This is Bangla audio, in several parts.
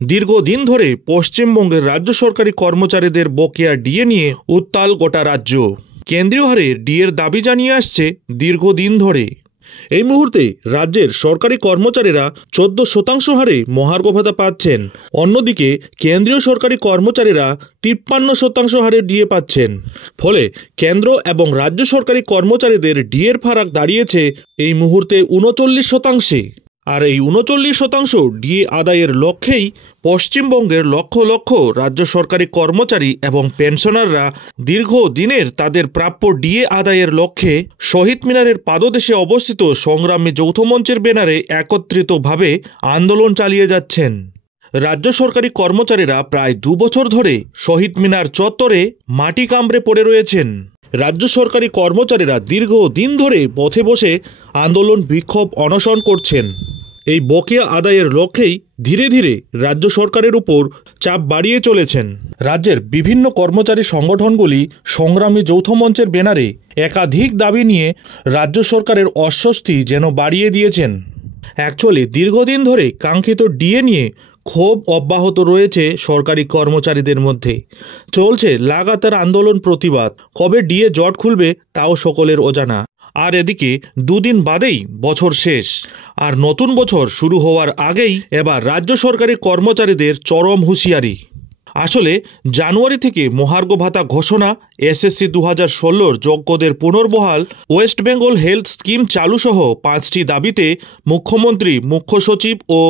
দীর্ঘদিন ধরে পশ্চিমবঙ্গের রাজ্য সরকারি কর্মচারীদের বকেয়া ডিএ নিয়ে উত্তাল গোটা রাজ্য। কেন্দ্রীয় হারে ডিএর দাবি জানিয়ে আসছে দীর্ঘদিন ধরে। এই মুহূর্তে রাজ্যের সরকারি কর্মচারীরা 14% হারে মহার্ঘ ভাতা পাচ্ছেন। অন্যদিকে কেন্দ্রীয় সরকারি কর্মচারীরা 53% হারে ডিএ পাচ্ছেন। ফলে কেন্দ্র এবং রাজ্য সরকারি কর্মচারীদের ডিএর ফারাক দাঁড়িয়েছে এই মুহূর্তে 39%। আর এই 39% ডিএ আদায়ের লক্ষ্যেই পশ্চিমবঙ্গের লক্ষ লক্ষ রাজ্য সরকারি কর্মচারী এবং পেনশনাররা দীর্ঘদিনের তাদের প্রাপ্য ডিএ আদায়ের লক্ষ্যে শহীদ মিনারের পাদদেশে অবস্থিত সংগ্রামী যৌথ মঞ্চের ব্যানারে একত্রিতভাবে আন্দোলন চালিয়ে যাচ্ছেন। রাজ্য সরকারি কর্মচারীরা প্রায় 2 বছর ধরে শহীদ মিনার চত্বরে মাটি কামড়ে পড়ে রয়েছেন। রাজ্য সরকারি কর্মচারীরা দীর্ঘদিন ধরে পথে বসে আন্দোলন বিক্ষোভ অনশন করছেন। এই বকেয়া আদায়ের লক্ষ্যেই ধীরে ধীরে রাজ্য সরকারের উপর চাপ বাড়িয়ে চলেছেন। রাজ্যের বিভিন্ন কর্মচারী সংগঠনগুলি সংগ্রামী যৌথ মঞ্চের ব্যানারে একাধিক দাবি নিয়ে রাজ্য সরকারের অস্বস্তি যেন বাড়িয়ে দিয়েছেন। অ্যাকচুয়ালি দীর্ঘদিন ধরে কাঙ্ক্ষিত ডিএ নিয়ে ক্ষোভ অব্যাহত রয়েছে সরকারি কর্মচারীদের মধ্যে। চলছে লাগাতার আন্দোলন প্রতিবাদ। কবে ডিএ জট খুলবে তাও সকলের অজানা। আর এদিকে 2 দিন বাদেই বছর শেষ, আর নতুন বছর শুরু হওয়ার আগেই এবার রাজ্য সরকারি কর্মচারীদের চরম হুঁশিয়ারি। আসলে জানুয়ারি থেকে মহার্ঘ ভাতা ঘোষণা, এসএসসি 2016 যোগ্যদের পুনর্বহাল, ওয়েস্ট বেঙ্গল হেলথ স্কিম চালুসহ 5টি দাবিতে মুখ্যমন্ত্রী, মুখ্য সচিব ও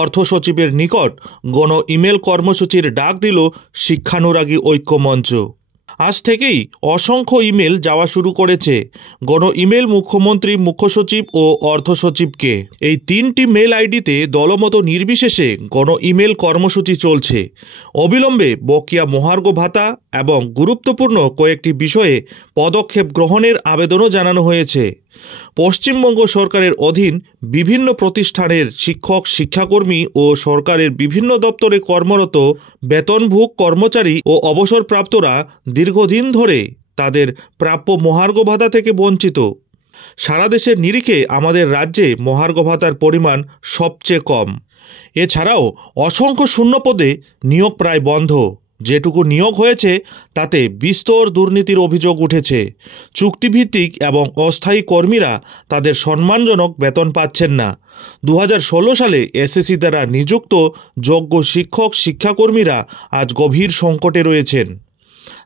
অর্থ সচিবের নিকট গণ ইমেল কর্মসূচির ডাক দিল শিক্ষানুরাগী ঐক্য মঞ্চ। আজ থেকেই অসংখ্য ইমেল যাওয়া শুরু করেছে। গণ ইমেল মুখ্যমন্ত্রী, মুখ্য সচিব ও অর্থ সচিবকে। এই 3টি মেল আইডিতে দলমত নির্বিশেষে গণ ইমেল কর্মসূচি চলছে। অবিলম্বে বকেয়া মহার্ঘ ভাতা এবং গুরুত্বপূর্ণ কয়েকটি বিষয়ে পদক্ষেপ গ্রহণের আবেদনও জানানো হয়েছে। পশ্চিমবঙ্গ সরকারের অধীন বিভিন্ন প্রতিষ্ঠানের শিক্ষক, শিক্ষাকর্মী ও সরকারের বিভিন্ন দপ্তরে কর্মরত বেতনভোগ কর্মচারী ও অবসরপ্রাপ্তরা দীর্ঘদিন ধরে তাদের প্রাপ্য মহার্ঘ ভাতা থেকে বঞ্চিত। সারা দেশের নিরিখে আমাদের রাজ্যে মহার্ঘ ভাতার পরিমাণ সবচেয়ে কম। এছাড়াও অসংখ্য শূন্যপদে নিয়োগ প্রায় বন্ধ। যেটুকু নিয়োগ হয়েছে তাতে বিস্তর দুর্নীতির অভিযোগ উঠেছে। চুক্তিভিত্তিক এবং অস্থায়ী কর্মীরা তাদের সম্মানজনক বেতন পাচ্ছেন না। 2016 সালে এসএসসি দ্বারা নিযুক্ত যোগ্য শিক্ষক, শিক্ষাকর্মীরা আজ গভীর সংকটে রয়েছেন।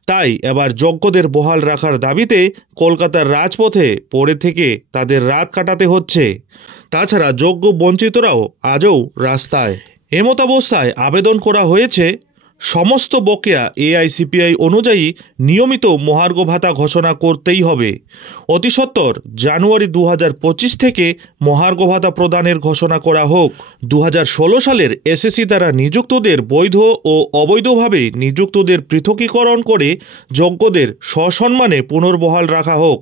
তাই এবার যোগ্যদের বহাল রাখার দাবিতে কলকাতার রাজপথে পড়ে থেকে তাদের রাত কাটাতে হচ্ছে। তাছাড়া যোগ্য বঞ্চিতরাও আজও রাস্তায়। এমতাবস্থায় আবেদন করা হয়েছে সমস্ত বকেয়া এআইসিপিআই অনুযায়ী নিয়মিত মহার্ঘ ভাতা ঘোষণা করতেই হবে। অতিসত্বর জানুয়ারি 2025 থেকে মহার্ঘ ভাতা প্রদানের ঘোষণা করা হোক। 2016 সালের এসএসসি দ্বারা নিযুক্তদের বৈধ ও অবৈধভাবে নিযুক্তদের পৃথকীকরণ করে যোগ্যদের সসম্মানে পুনর্বহাল রাখা হোক।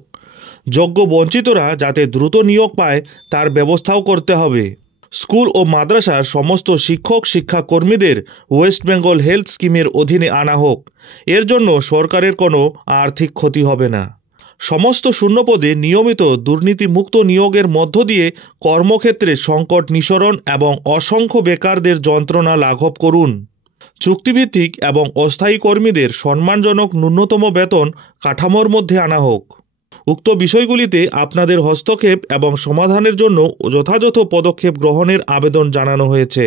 যোগ্য বঞ্চিতরা যাতে দ্রুত নিয়োগ পায় তার ব্যবস্থাও করতে হবে। স্কুল ও মাদ্রাসার সমস্ত শিক্ষক, শিক্ষাকর্মীদের ওয়েস্ট বেঙ্গল হেলথ স্কিমের অধীনে আনা হোক। এর জন্য সরকারের কোনো আর্থিক ক্ষতি হবে না। সমস্ত শূন্যপদে নিয়মিত দুর্নীতিমুক্ত নিয়োগের মধ্য দিয়ে কর্মক্ষেত্রে সংকট নিঃসরণ এবং অসংখ্য বেকারদের যন্ত্রণা লাঘব করুন। চুক্তিভিত্তিক এবং অস্থায়ী কর্মীদের সম্মানজনক ন্যূনতম বেতন কাঠামোর মধ্যে আনা হোক। উক্ত বিষয়গুলিতে আপনাদের হস্তক্ষেপ এবং সমাধানের জন্য যথাযথ পদক্ষেপ গ্রহণের আবেদন জানানো হয়েছে।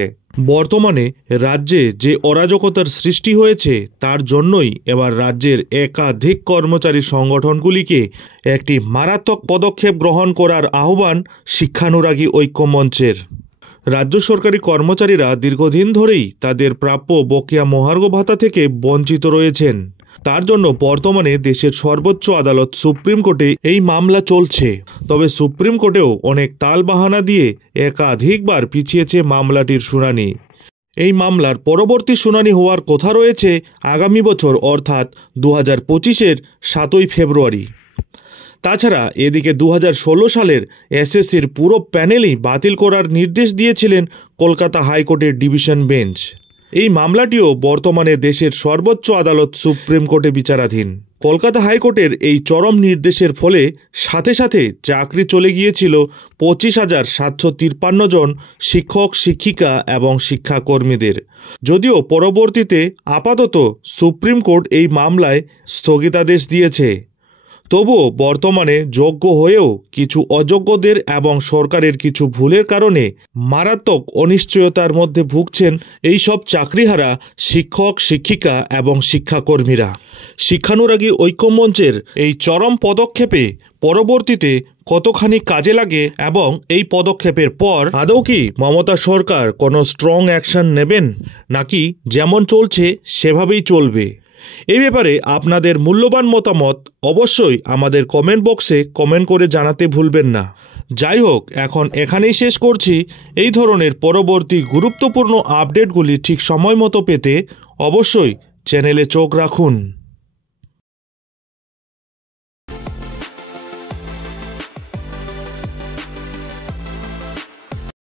বর্তমানে রাজ্যে যে অরাজকতার সৃষ্টি হয়েছে তার জন্যই এবার রাজ্যের একাধিক কর্মচারী সংগঠনগুলিকে একটি মারাত্মক পদক্ষেপ গ্রহণ করার আহ্বান শিক্ষানুরাগী ঐক্য মঞ্চের। রাজ্য সরকারি কর্মচারীরা দীর্ঘদিন ধরেই তাদের প্রাপ্য বকেয়া মহার্ঘ ভাতা থেকে বঞ্চিত রয়েছেন। তার জন্য বর্তমানে দেশের সর্বোচ্চ আদালত সুপ্রিম কোর্টে এই মামলা চলছে। তবে সুপ্রিম কোর্টেও অনেক তালবাহানা দিয়ে একাধিকবার পিছিয়েছে মামলাটির শুনানি। এই মামলার পরবর্তী শুনানি হওয়ার কথা রয়েছে আগামী বছর অর্থাৎ 2025-এর 7ই ফেব্রুয়ারি। তাছাড়া এদিকে 2016 সালের এসএসসির পুরো প্যানেলই বাতিল করার নির্দেশ দিয়েছিলেন কলকাতা হাইকোর্টের ডিভিশন বেঞ্চ। এই মামলাটিও বর্তমানে দেশের সর্বোচ্চ আদালত সুপ্রিম কোর্টে বিচারাধীন। কলকাতা হাইকোর্টের এই চরম নির্দেশের ফলে সাথে সাথে চাকরি চলে গিয়েছিল 25,753 জন শিক্ষক, শিক্ষিকা এবং শিক্ষাকর্মীদের। যদিও পরবর্তীতে আপাতত সুপ্রিম কোর্ট এই মামলায় স্থগিতাদেশ দিয়েছে, তবুও বর্তমানে যোগ্য হয়েও কিছু অযোগ্যদের এবং সরকারের কিছু ভুলের কারণে মারাত্মক অনিশ্চয়তার মধ্যে ভুগছেন এই সব চাকরিহারা শিক্ষক, শিক্ষিকা এবং শিক্ষাকর্মীরা। শিক্ষানুরাগী ঐক্যমঞ্চের এই চরম পদক্ষেপে পরবর্তীতে কতখানি কাজে লাগে এবং এই পদক্ষেপের পর আদৌ কি মমতা সরকার কোনো স্ট্রং অ্যাকশন নেবেন, নাকি যেমন চলছে সেভাবেই চলবে? এই ব্যাপারে আপনাদের মূল্যবান মতামত অবশ্যই আমাদের কমেন্ট বক্সে কমেন্ট করে জানাতে ভুলবেন না। যাই হোক, এখন এখানেই শেষ করছি। এই ধরনের পরবর্তী গুরুত্বপূর্ণ আপডেটগুলি ঠিক সময় মতো পেতে অবশ্যই চ্যানেলে চোখ রাখুন।